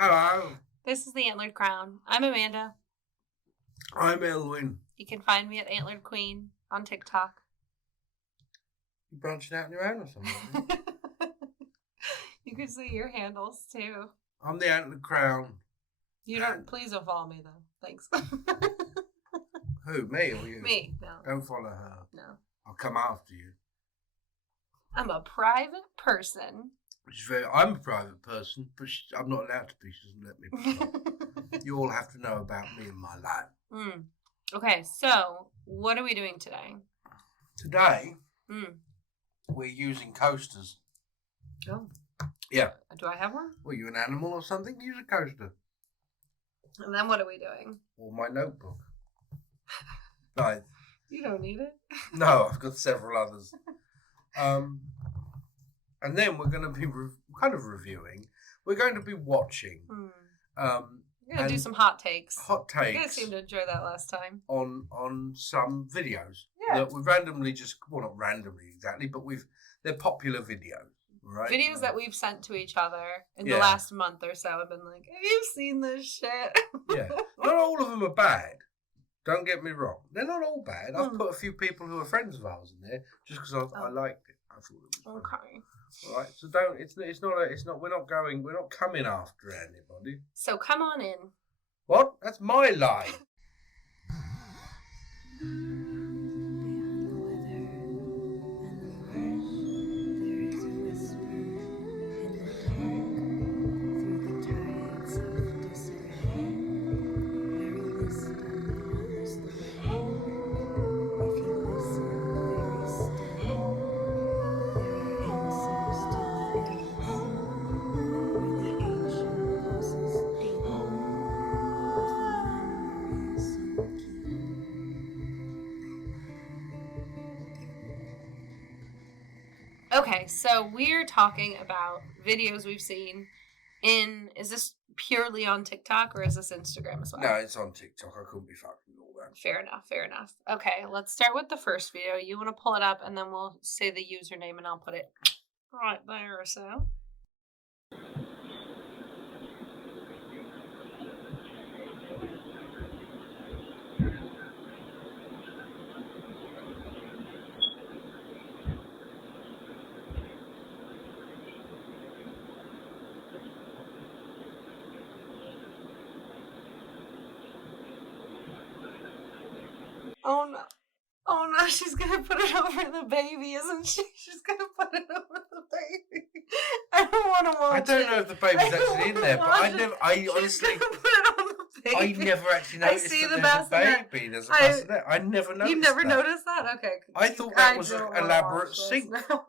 Hello. This is the Antlered Crown. I'm Amanda. I'm Elwin. You can find me at Antlered Queen on TikTok. You branching out on your own or something? You can see your handles too. I'm the Antlered Crown. Please don't follow me though. Thanks. Who, me or you? Me, no. Don't follow her. No. I'll come after you. I'm a private person. I'm a private person, but I'm not allowed to be. She doesn't let me be. You all have to know about me and my life. Okay, so what are we doing today? Today, we're using coasters. Oh. Yeah. Do I have one? Well, you an animal or something? Use a coaster. And then what are we doing? Or my notebook. No. You don't need it. No, I've got several others. And then we're going to be kind of reviewing. We're going to be watching. We're going to do some hot takes. Hot takes. You guys seemed to enjoy that last time. On some videos. Yeah. That we've randomly not randomly exactly, but they're popular videos. Right? Videos that we've sent to each other in the last month or so have been like, have you seen this shit? Yeah. Not all of them are bad. Don't get me wrong. They're not all bad. I've put a few people who are friends of ours in there just because I liked it. I thought it was funny. Okay. All right. So we're not coming after anybody. So come on in. What? That's my line. Okay, so we're talking about videos we've seen is this purely on TikTok or is this Instagram as well? No, it's on TikTok. I couldn't be fucking all that. Fair enough. Okay, let's start with the first video. You want to pull it up and then we'll say the username and I'll put it right there or so. Oh no, she's gonna put it over the baby, isn't she? She's gonna put it over the baby. I don't want to watch it. I don't know if the baby's actually in there, but I honestly, put it on the baby. I never actually noticed that there's a baby. There's a bassinet. I never noticed. You never noticed that? Okay. I thought that was an elaborate sink. I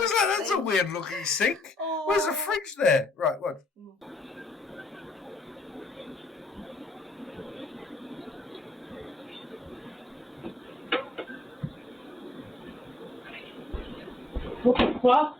was like, that's a weird looking sink. Oh. Where's the fridge there? Right, what? What the fuck?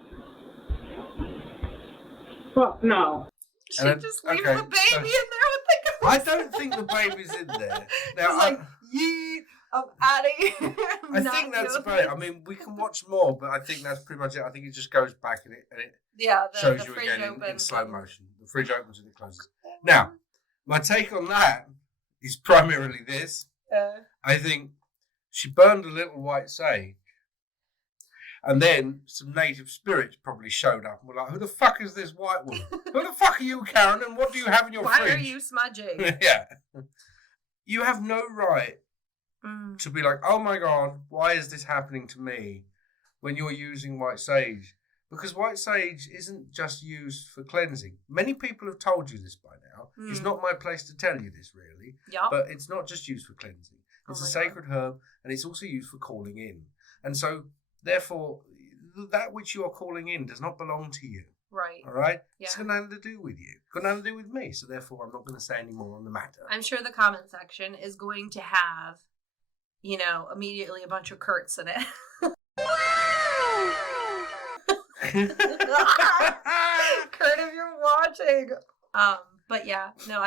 Fuck no. She just leave the baby in there with the ghost. I don't think the baby's in there. Now, like, yeet, I'm out of here. I think that's about it. I mean, we can watch more, but I think that's pretty much it. I think it just goes back and it shows you again in slow motion. The fridge opens and it closes. Now, my take on that is primarily this. I think she burned a little white sage. And then some native spirits probably showed up and were like, who the fuck is this white woman? Who the fuck are you, Karen? And what do you have in your fridge? Why are you smudging? Yeah. You have no right to be like, oh my God, why is this happening to me when you're using white sage? Because white sage isn't just used for cleansing. Many people have told you this by now. It's not my place to tell you this, really. Yep. But it's not just used for cleansing. It's a sacred herb, and it's also used for calling in. And so, therefore, that which you are calling in does not belong to you. Right. All right? Yeah. It's got nothing to do with you. It's got nothing to do with me. So, therefore, I'm not going to say any more on the matter. I'm sure the comment section is going to have, immediately a bunch of Kurt's in it. Kurt, if you're watching. But yeah, no,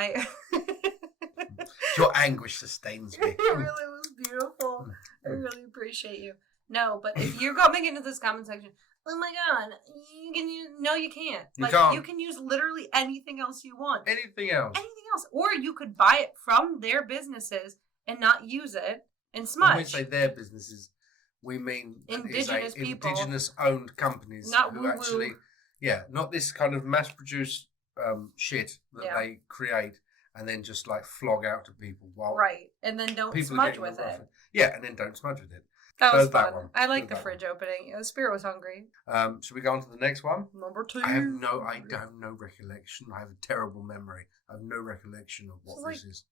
Your anguish sustains me. It really was beautiful. I really appreciate you. No, but if you're coming into this comment section, Oh my god! You can use, no, you can't. You can't. You can use literally anything else you want. Anything else, or you could buy it from their businesses and not use it and smudge. When we say their businesses, we mean indigenous people, indigenous-owned companies, not who woo-woo. actually, not this kind of mass-produced shit that they create and then just like flog out to people and then don't smudge with it. Yeah, and then don't smudge with it. That was fun. I like the fridge opening. The spirit was hungry. Should we go on to the next one? Number 2. I have no recollection. I have a terrible memory. I have no recollection of what this is.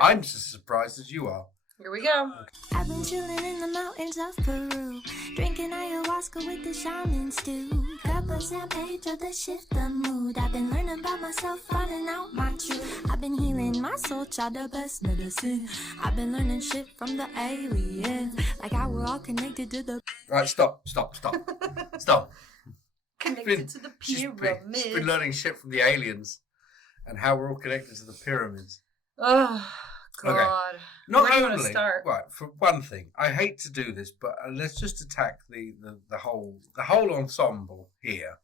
I'm just as surprised as you are. Here we go. I've been chilling in the mountains of Peru, drinking ayahuasca with the shaman stew. Cup of San Pedro to shift the mood. I've been learning about myself, finding out my truth. I've been healing my soul, child, the best medicine. I've been learning shit from the aliens, like how we're all connected to the... Right, stop. Connected to the pyramids. Been learning shit from the aliens and how we're all connected to the pyramids. Oh, God. Okay. Not Where only, start? right, for one thing, I hate to do this, but let's just attack the whole ensemble here.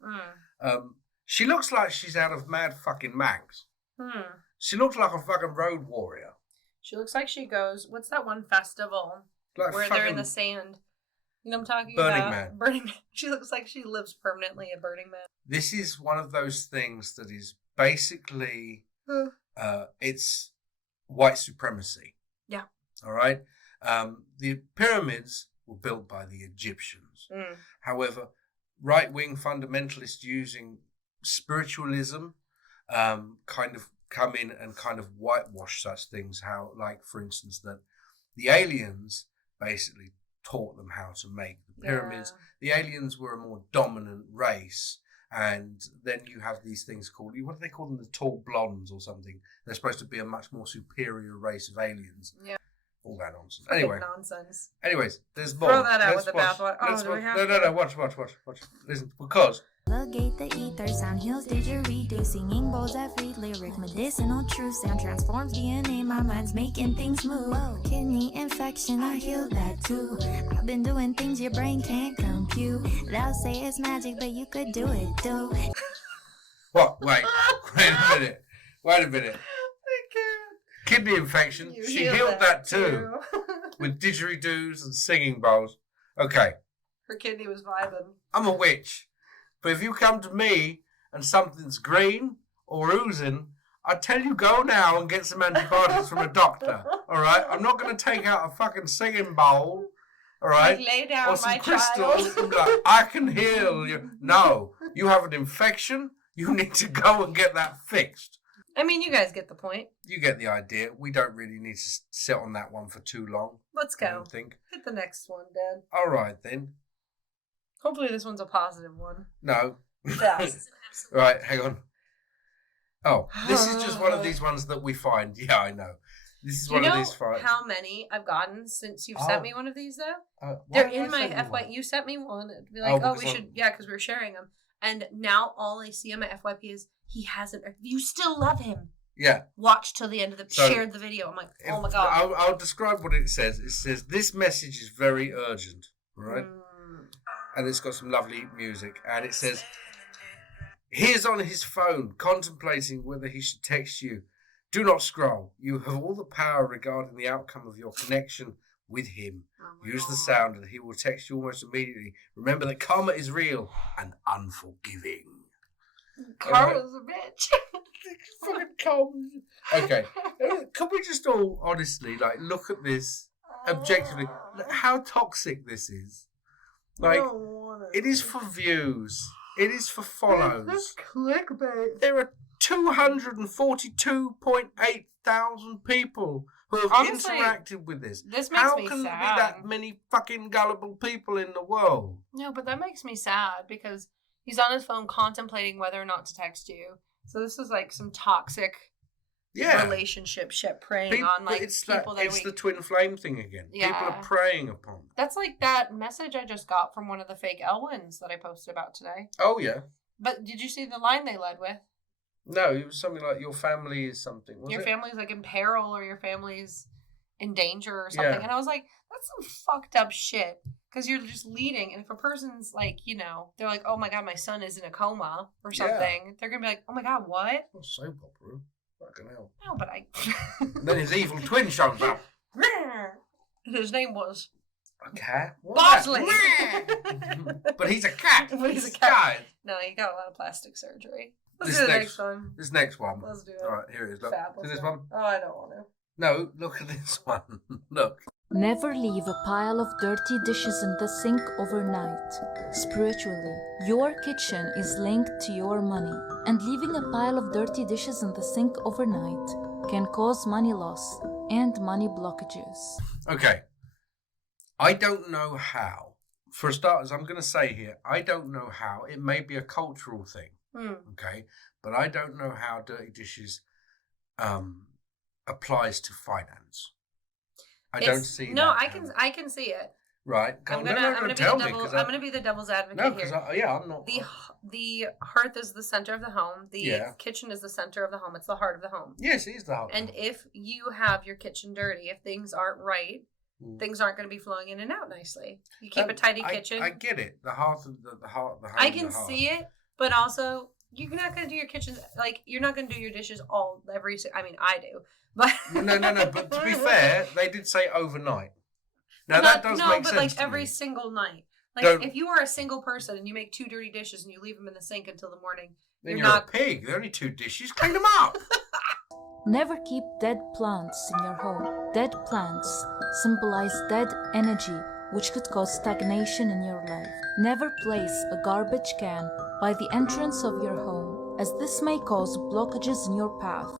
She looks like she's out of Mad fucking Max. She looks like a fucking road warrior. She looks like she goes, what's that one festival where they're in the sand? You know what I'm talking about? Burning Man. She looks like she lives permanently at Burning Man. This is one of those things that is basically, it's white supremacy. Yeah. All right? The pyramids were built by the Egyptians. However, right-wing fundamentalists using spiritualism kind of come in and kind of whitewash such things. How, like, for instance, that the aliens basically taught them how to make the pyramids. The aliens were a more dominant race. And then you have these things called, what do they call them? The tall blondes or something. They're supposed to be a much more superior race of aliens. Yeah. All that nonsense. Anyway. Nonsense. Anyways, there's more. Throw that out with the bathwater. Oh, do we have to? No, watch. Listen, because... Locate the ether, sound heals didgeridoo, singing bowls that feed lyric, medicinal truth, sound transforms DNA, my mind's making things move. Whoa. Kidney infection, I heal that too. I've been doing things your brain can't compute. They'll say it's magic, but you could do it too. What? Wait a minute. I can't. Kidney infection, she healed that too. With didgeridoos and singing bowls. Okay. Her kidney was vibing. I'm a witch. But if you come to me and something's green or oozing, I tell you go now and get some antibiotics from a doctor. All right? I'm not going to take out a fucking singing bowl. All right? Like, lay down, or some my crystals child. and be like, I can heal you. No. You have an infection. You need to go and get that fixed. I mean, you guys get the point. You get the idea. We don't really need to sit on that one for too long. Let's go. I don't think. Hit the next one, Dad. All right, then. Hopefully this one's a positive one. No. Yeah. Right, hang on. Oh, this is just one of these ones that we find. Yeah, I know. This is one of these finds. How many I've gotten since you've sent me one of these, though? They're in my FYP. You sent me one. It'd be like, we should, because we were sharing them. And now all I see on my FYP is, he hasn't, you still love him. Yeah. Watch till the end of shared the video. I'm like, oh my God. I'll describe what it says. It says, this message is very urgent, right? And it's got some lovely music. And it says, he is on his phone, contemplating whether he should text you. Do not scroll. You have all the power regarding the outcome of your connection with him. Use the sound and he will text you almost immediately. Remember that karma is real and unforgiving. Karma's a bitch. Fucking karma. Okay. Can we just all honestly look at this objectively? How toxic this is. It is for views. It is for follows. That's clickbait. There are 242.8 thousand people who have interacted with this. This makes me sad. How can there be that many fucking gullible people in the world? No, but that makes me sad because he's on his phone contemplating whether or not to text you. So this is like some toxic relationship shit preying on people that it's the twin flame thing again. Yeah. People are preying upon. That's like that message I just got from one of the fake Elwins that I posted about today. Oh, yeah. But did you see the line they led with? No, it was something like, your family is something, your family's like in peril or your family's in danger or something. Yeah. And I was like, that's some fucked up shit. Because you're just leading, and if a person's like, you know, they're like, oh my god, my son is in a coma or something, they're gonna be like, oh my god, what? Well, soap opera. Fucking hell. No, but I... And then his evil twin shows up. His name was... A cat? Bosley! But he's a cat. But he's a cat. No, he got a lot of plastic surgery. Let's do the next one. This next one. Let's do it. All right, here it is. Look. See this one? Oh, I don't want to. No, look at this one. Look. Never leave a pile of dirty dishes in the sink overnight. Spiritually, your kitchen is linked to your money, and leaving a pile of dirty dishes in the sink overnight can cause money loss and money blockages. Okay. I don't know how. For starters, I'm going to say here, I don't know how. It may be a cultural thing, okay? But I don't know how dirty dishes applies to finance. I don't see. No, I can see it. Right. I'm gonna be the devil's advocate here. I'm not. The hearth is the center of the home. The kitchen is the center of the home. It's the heart of the home. Yes, it is the heart. And if you have your kitchen dirty, if things aren't right, things aren't going to be flowing in and out nicely. You keep a tidy kitchen. I get it. The heart of the heart. I can see it, but also you're not going to do your kitchen like you're not going to do your dishes I mean, I do. But no. But to be fair, they did say overnight. Now that does make sense. No, but like every single night. Like if you are a single person and you make 2 dirty dishes and you leave them in the sink until the morning, then you're not a pig. There are only 2 dishes. Clean them up. Never keep dead plants in your home. Dead plants symbolize dead energy, which could cause stagnation in your life. Never place a garbage can by the entrance of your home, as this may cause blockages in your path.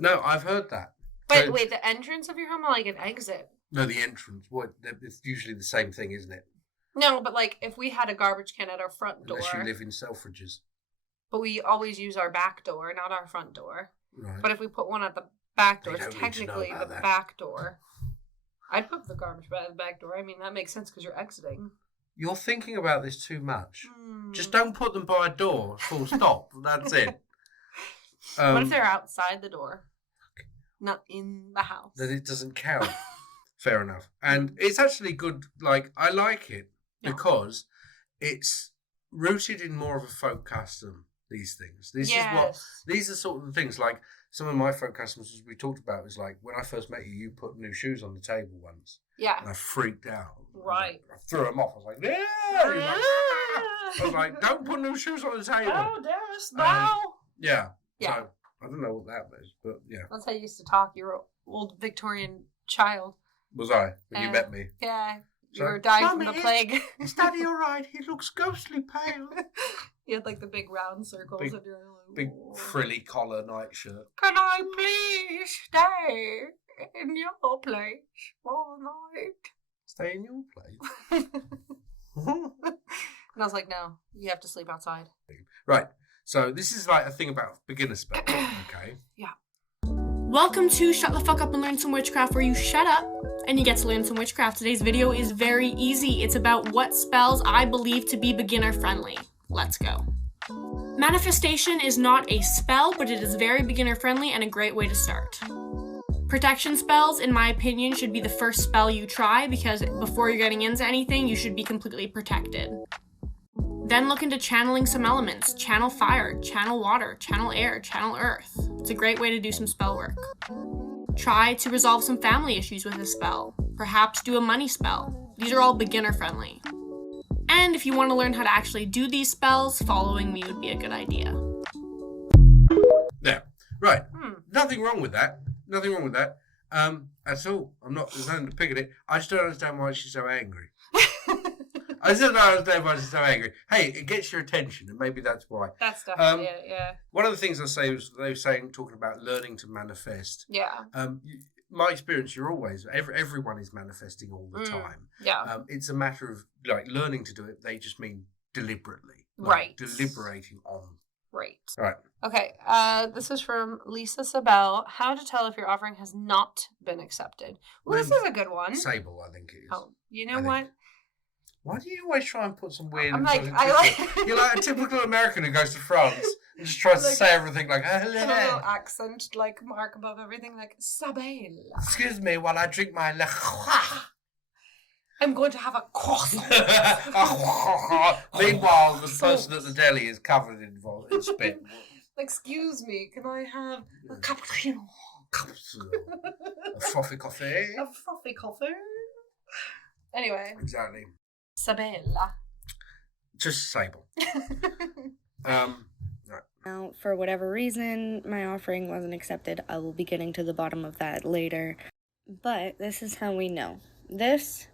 No, I've heard that. But wait, the entrance of your home or like an exit? No, the entrance. What? It's usually the same thing, isn't it? No, but like if we had a garbage can at our front door. Unless you live in Selfridges. But we always use our back door, not our front door. Right. But if we put one at the back door, it's technically the back door. I'd put the garbage at the back door. I mean, that makes sense because you're exiting. You're thinking about this too much. Just don't put them by a door. Full stop. That's it. What if they're outside the door? Not in the house. Then it doesn't count. Fair enough. And it's actually good. Like, I like it because it's rooted in more of a folk custom, these things. These are sort of the things, like some of my folk customs, as we talked about, was like, when I first met you, you put new shoes on the table once. Yeah. And I freaked out. Right. I threw them off. I was like, yeah. I was like, don't put new shoes on the table. Oh, darest thou. Yeah. Yeah. So, I don't know what that was, but yeah. That's how you used to talk. You were an old Victorian child. Was I? When you met me? Yeah. You were dying from the plague. Is Daddy all right? He looks ghostly pale. You had like the big round circles of your big frilly collar nightshirt. Can I please stay in your place all night? Stay in your place? And I was like, no, you have to sleep outside. Right. So this is like a thing about beginner spells, okay? Yeah. Welcome to Shut the Fuck Up and Learn Some Witchcraft, where you shut up and you get to learn some witchcraft. Today's video is very easy. It's about what spells I believe to be beginner friendly. Let's go. Manifestation is not a spell, but it is very beginner friendly and a great way to start. Protection spells, in my opinion, should be the first spell you try because before you're getting into anything, you should be completely protected. Then look into channeling some elements. Channel fire, channel water, channel air, channel earth. It's a great way to do some spell work. Try to resolve some family issues with a spell. Perhaps do a money spell. These are all beginner friendly. And if you want to learn how to actually do these spells, following me would be a good idea. Yeah, right. Nothing wrong with that. Nothing wrong with that. At all. There's nothing to pick at it. I just don't understand why she's so angry. I still don't understand why she's so angry. Hey, it gets your attention, and maybe that's why. That's definitely it, yeah. One of the things I say was they were saying, talking about learning to manifest. Yeah. My experience, you're always, everyone is manifesting all the time. Yeah. It's a matter of, like, learning to do it. They just mean deliberately. Right. Deliberating on. Right. Right. Okay. This is from Lisa Sabel. How to tell if your offering has not been accepted. Well, this is a good one. Sable, I think it is. Oh, you know what? Why do you always try and put some weird... You're like a typical American who goes to France and just tries to say everything like... A little accent, like mark above everything, like Sabel. Excuse me while I drink my Le Croix. I'm going to have a croissant. Meanwhile, the person at the deli is covered in spit. Excuse me, can I have a cappuccino? A frothy coffee. A frothy coffee. Anyway. Exactly. Sabella. Just Sable. Right. Now, for whatever reason, my offering wasn't accepted. I will be getting to the bottom of that later. But this is how we know. This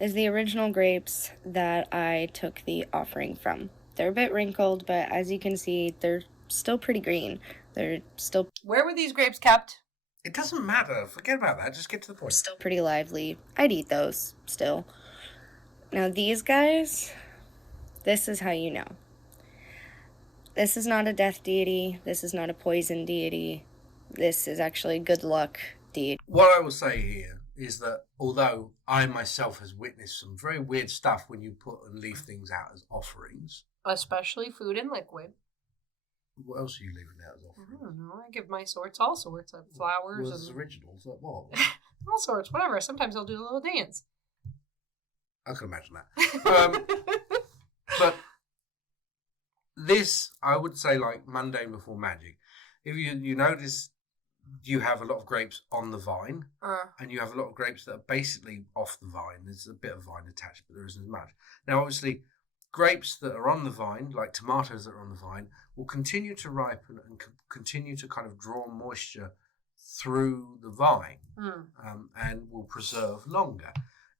is the original grapes that I took the offering from. They're a bit wrinkled, but as you can see, they're still pretty green. They're still... Where were these grapes kept? It doesn't matter. Forget about that. Just get to the point. Still pretty lively. I'd eat those, still. Now, these guys, this is how you know. This is not a death deity. This is not a poison deity. This is actually a good luck deity. What I will say here is that although I myself has witnessed some very weird stuff when you put and leave things out as offerings. Especially food and liquid. What else are you leaving out as offerings? I don't know. I give my sorts all sorts of flowers. Well, and originals, like what? All sorts, whatever. Sometimes I'll do a little dance. I can imagine that. But this, I would say, like mundane before magic. If you notice, you have a lot of grapes on the vine, and you have a lot of grapes that are basically off the vine. There's a bit of vine attached, but there isn't as much. Now, obviously, grapes that are on the vine, like tomatoes that are on the vine, will continue to ripen and continue to kind of draw moisture through the vine, and will preserve longer.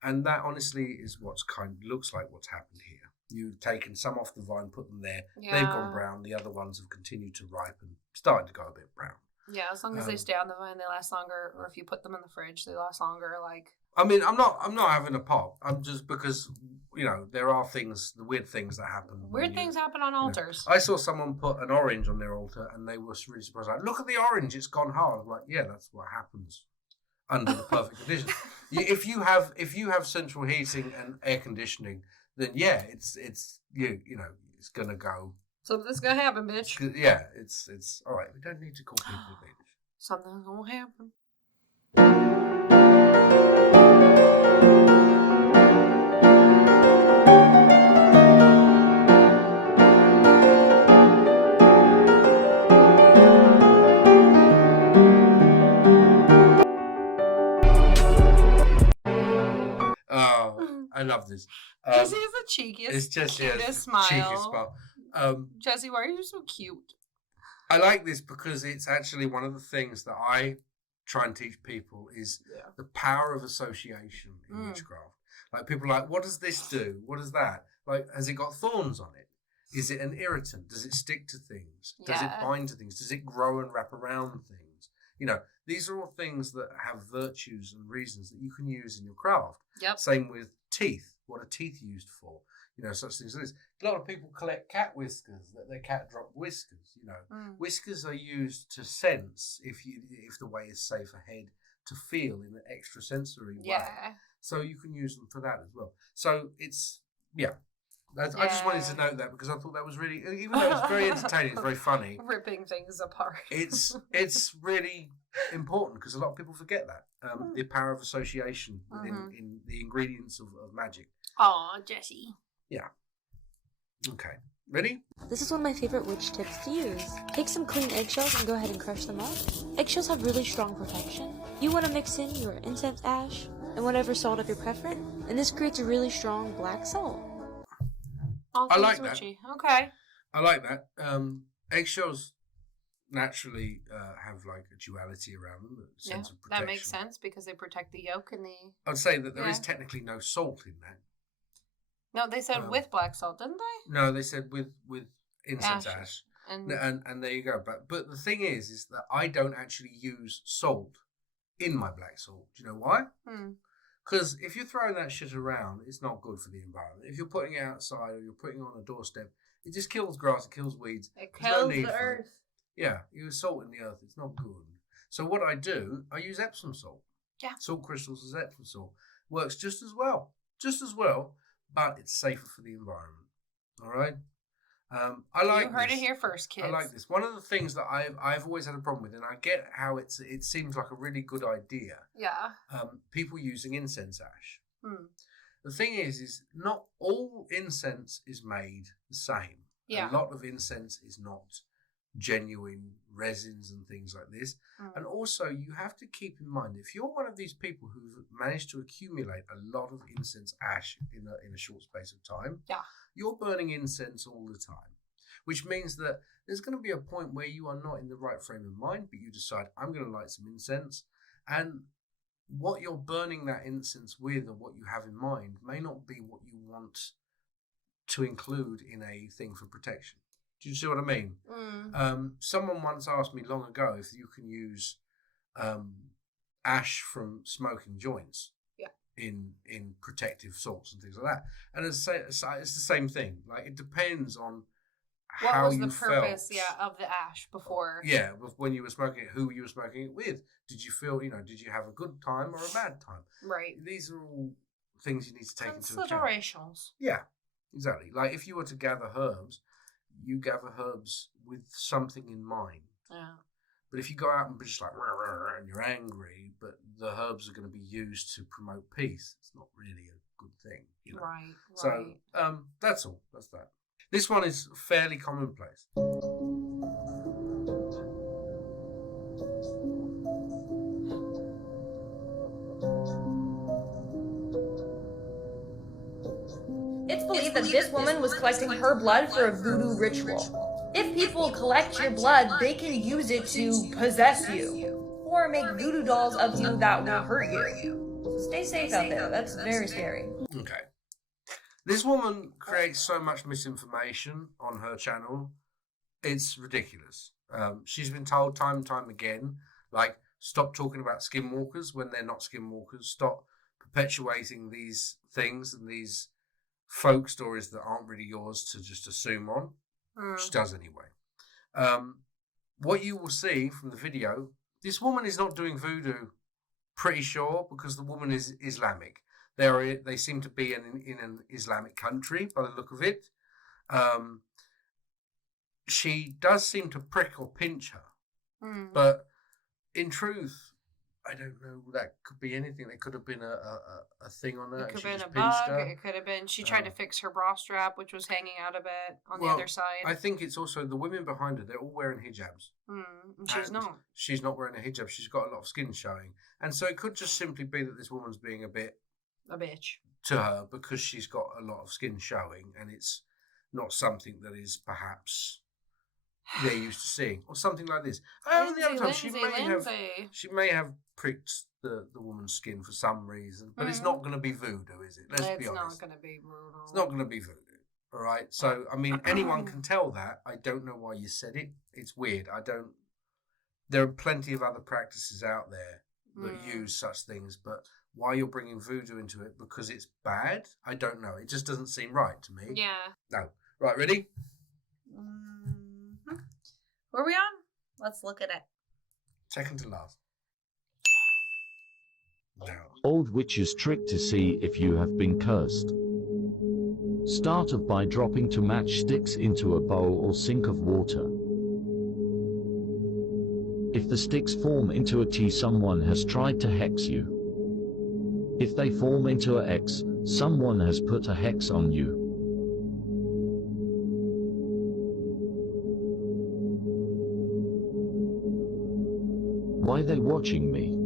And that honestly is what's looks like what's happened here. You've taken some off the vine, put them there. Yeah. They've gone brown. The other ones have continued to ripen, starting to go a bit brown. Yeah, as long as they stay on the vine, they last longer. Or if you put them in the fridge, they last longer. Like, I mean, I'm not having a pop. I'm just because there are the weird things that happen. Weird things happen on altars. I saw someone put an orange on their altar, and they were really surprised. Like, look at the orange; it's gone hard. I'm like, yeah, that's what happens under the perfect conditions. If you have central heating and air conditioning, then yeah, it's gonna go. Something's gonna happen, bitch. Yeah, it's all right. We don't need to call people a bitch. Something's gonna happen. I love this. Jesse has the cheekiest, cutest smile. Cheekiest smile. Jesse, why are you so cute? I like this because it's actually one of the things that I try and teach people is the power of association in witchcraft. Like, people are like, what does this do? What is that? Like, has it got thorns on it? Is it an irritant? Does it stick to things? Does it bind to things? Does it grow and wrap around things? These are all things that have virtues and reasons that you can use in your craft. Yep. Same with teeth. What are teeth used for? Such things as this. A lot of people collect cat whiskers, that their cat dropped whiskers. Whiskers are used to sense if the way is safe ahead, to feel in an extrasensory way. So you can use them for that as well. So it's I just wanted to note that because I thought that was really, even though it's very entertaining, it's very funny. Ripping things apart. It's really important because a lot of people forget that. The power of association in the ingredients of magic. Aw, Jesse. Yeah. Okay. Ready? This is one of my favorite witch tips to use. Take some clean eggshells and go ahead and crush them up. Eggshells have really strong protection. You want to mix in your incense ash and whatever salt of your preference, and this creates a really strong black salt. I like that. Okay. I like that. Eggshells naturally have like a duality around them, a sense of protection. That makes sense because they protect the yolk and the... I'd say that there is technically no salt in that. No, they said with black salt, didn't they? No, they said with incense ash. And there you go. But the thing is that I don't actually use salt in my black salt. Do you know why? Because if you're throwing that shit around, it's not good for the environment. If you're putting it outside or you're putting it on a doorstep, it just kills grass, it kills weeds. It kills the earth. Yeah, you're salting the earth. It's not good. So what I do, I use Epsom salt. Yeah. Salt crystals as Epsom salt. Works just as well, but it's safer for the environment. All right? I like. You heard it here first, kids. I like this. One of the things that I've always had a problem with, and I get how it seems like a really good idea. Yeah. People using incense ash. the thing is not all incense is made the same. Yeah. A lot of incense is not genuine resins and things like this. And also, you have to keep in mind, if you're one of these people who've managed to accumulate a lot of incense ash in a short space of time, you're burning incense all the time, which means that there's going to be a point where you are not in the right frame of mind, but you decide, I'm going to light some incense, and what you're burning that incense with, or what you have in mind, may not be what you want to include in a thing for protection. Do you see what I mean? Someone once asked me long ago if you can use ash from smoking joints in protective salts and things like that. And it's the same thing. Like, it depends on how you felt. What was the purpose, of the ash before? Yeah, when you were smoking it, who you were smoking it with. Did you feel, did you have a good time or a bad time? Right. These are all things you need to take into account. Considerations. Yeah, exactly. Like, if you were to gather herbs, you gather herbs with something in mind. Yeah. But if you go out and be just like, rah, rah, rah, and you're angry, but the herbs are going to be used to promote peace, it's not really a good thing. Right. So that's all. That's that. This one is fairly commonplace. It's believed that this woman was collecting her blood for a voodoo ritual. If people collect your blood, they can use it to possess you, or make voodoo dolls of you that will hurt you. So stay safe out there. That's very scary. Okay. This woman creates so much misinformation on her channel. It's ridiculous. She's been told time and time again, like, stop talking about skinwalkers when they're not skinwalkers. Stop perpetuating these things and these folk stories that aren't really yours to just assume on. She does anyway. What you will see from the video, this woman is not doing voodoo, pretty sure, because the woman is Islamic. They seem to be in an Islamic country by the look of it. She does seem to prick or pinch her, but in truth, I don't know. That could be anything. There could have been a thing on her. It could have been a bug. It could have been she tried to fix her bra strap, which was hanging out a bit on the other side. I think it's also the women behind her. They're all wearing hijabs. And she's not. She's not wearing a hijab. She's got a lot of skin showing, and so it could just simply be that this woman's being a bitch to her because she's got a lot of skin showing, and it's not something that is perhaps they're used to seeing, or something like this. On the other time, she may have pricked the woman's skin for some reason, but it's not going to be voodoo, is it? Let's be honest. It's not going to be voodoo. It's not going to be voodoo. All right. So, I mean, anyone can tell that. I don't know why you said it. It's weird. There are plenty of other practices out there that use such things, but why you're bringing voodoo into it because it's bad, I don't know. It just doesn't seem right to me. Yeah. No. Right, ready? Where are we on? Let's look at it. Second to last. Now. Old witch's trick to see if you have been cursed. Start off by dropping 2 matchsticks into a bowl or sink of water. If the sticks form into a T, someone has tried to hex you. If they form into a X, someone has put a hex on you. Why are they watching me?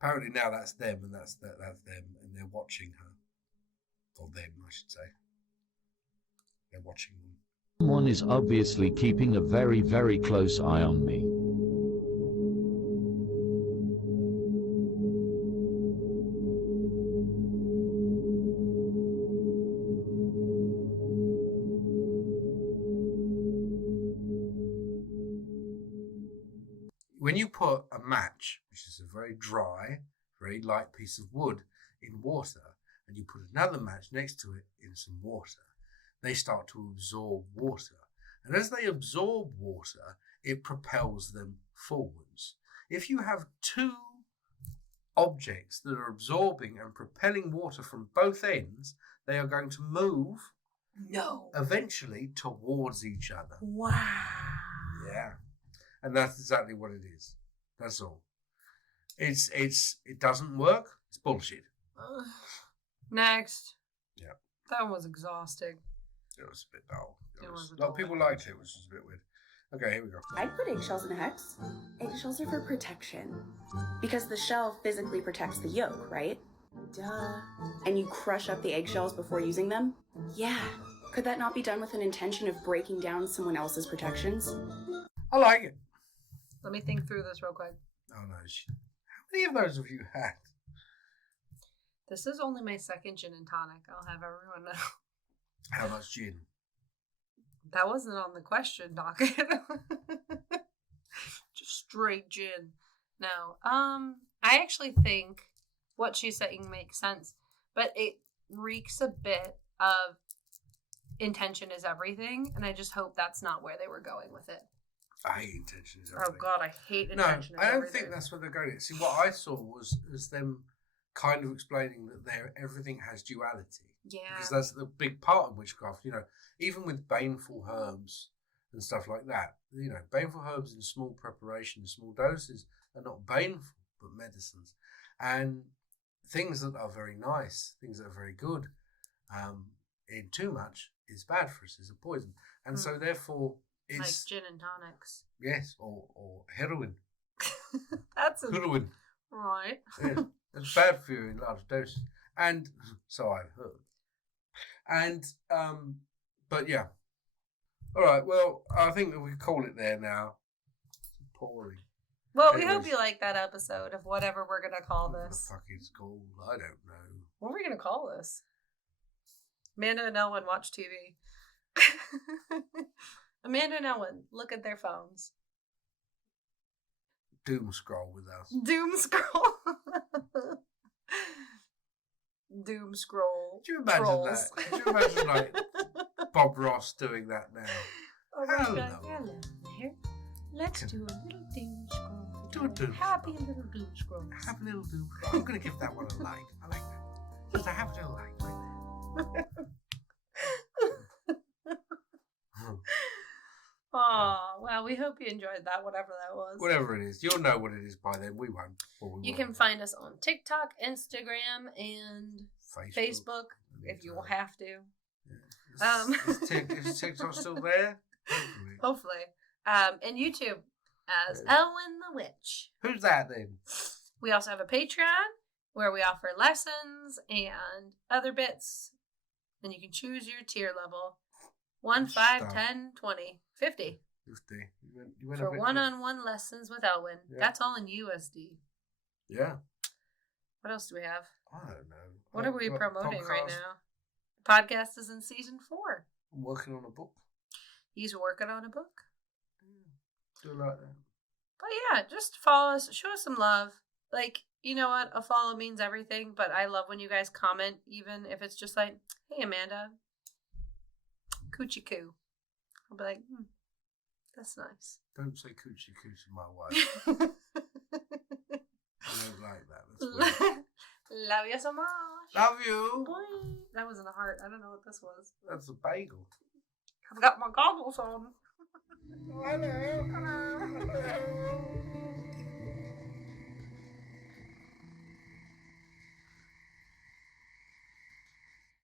Apparently now that's them, and that's them, and they're watching her. Or them, I should say. They're watching them. Someone is obviously keeping a very, very close eye on me. When you put a match, which is a very dry, very light piece of wood, in water, and you put another match next to it in some water, they start to absorb water. And as they absorb water, it propels them forwards. If you have 2 objects that are absorbing and propelling water from both ends, they are going to move eventually towards each other. Wow. Yeah. And that's exactly what it is. That's all. It doesn't work. It's bullshit. Next. Yeah. That one was exhausting. It was a bit dull. A lot of people liked it, which was a bit weird. Okay, here we go. I'd put eggshells in a hex. Eggshells are for protection. Because the shell physically protects the yolk, right? Duh. And you crush up the eggshells before using them? Yeah. Could that not be done with an intention of breaking down someone else's protections? I like it. Let me think through this real quick. Oh no. How many of those have you had? This is only my second gin and tonic. I'll have everyone know. How much gin? That wasn't on the question docket. Just straight gin. No. I actually think what she's saying makes sense, but it reeks a bit of intention is everything, and I just hope that's not where they were going with it. I hate intention is everything. Oh God, I hate intention. No, I don't think that's where they're going. See, what I saw was them kind of explaining that everything has duality. Yeah. Because that's the big part of witchcraft. You know, even with baneful herbs and stuff like that. You know, baneful herbs in small preparation, small doses are not baneful, but medicines. And things that are very nice, things that are very good, in too much is bad for us, is a poison. And so therefore it's like gin and tonics. Yes, or heroin. That's heroin. Right. Yeah, it's bad for you in large doses. And so I've heard. And but yeah. All right, well, I think that we call it there now. It's poorly. Well, we hope you like that episode of whatever we're going to call this. What the fuck it's called? I don't know. What are we going to call this? Amanda and Elwin watch TV. Amanda and Elwin look at their phones. Doomscroll with us. Doomscroll. Doomscroll. Do you imagine trolls. that? Do you imagine like Bob Ross doing that now? Oh my God. Hello there. Let's do a little Doomscroll. Do a Doomscroll. Happy little Doomscroll. Happy little Doomscroll. I'm going to give that one a like. I like that. Just a happy little like right there. Oh, well, we hope you enjoyed that, whatever that was. Whatever it is. You'll know what it is by then. We won't. You can find us on TikTok, Instagram, and Facebook if you will have to. Yeah. Is TikTok still there? Hopefully. And YouTube as Elwin the Witch. Who's that then? We also have a Patreon where we offer lessons and other bits. And you can choose your tier level. 1, 5, 10, 20, 50. 50. You went for one-on-one lessons with Elwin. Yeah. That's all in USD. Yeah. What else do we have? I don't know. What are we promoting right now? The podcast is in season 4. I'm working on a book. He's working on a book. Do like that. But yeah, just follow us. Show us some love. Like, you know what? A follow means everything. But I love when you guys comment, even if it's just like, hey, Amanda. Coochie coo. I'll be like, that's nice. Don't say coochie coo to my wife. I don't like that. That's weird. Love you so much. Love you. Boy. That wasn't a heart. I don't know what this was. That's a bagel. I've got my goggles on. Hello.